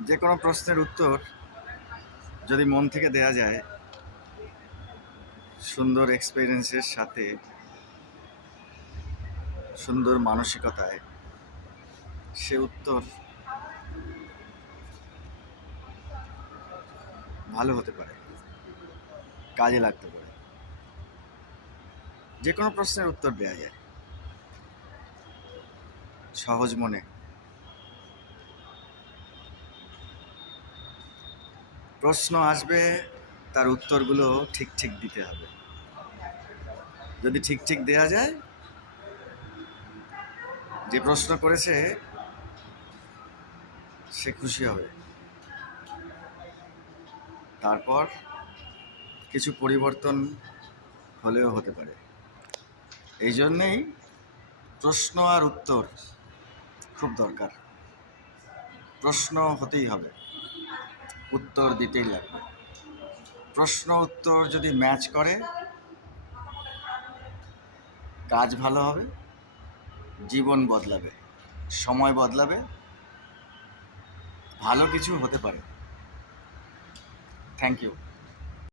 যে কোনো প্রশ্নের উত্তর যদি মন থেকে দেয়া যায়, সুন্দর এক্সপিরিয়েন্সের সাথে, সুন্দর মানসিকতায়, সে উত্তর ভালো হতে পারে, কাজে লাগতে পারে। যে কোনো প্রশ্নের উত্তর দেয়া যায় সহজ মনে। প্রশ্ন আসবে, তার উত্তরগুলো ঠিক ঠিক দিতে হবে। যদি ঠিক ঠিক দেয়া যায়, যে প্রশ্ন করেছে সে খুশি হবে। তারপর কিছু পরিবর্তন হলেও হতে পারে। এই জন্যেই প্রশ্ন আর উত্তর খুব দরকার। প্রশ্ন হতেই হবে, উত্তর দিতেই লাগবে। প্রশ্ন উত্তর যদি ম্যাচ করে, কাজ ভালো হবে, জীবন বদলাবে, সময় বদলাবে, ভালো কিছু হতে পারে। Thank you.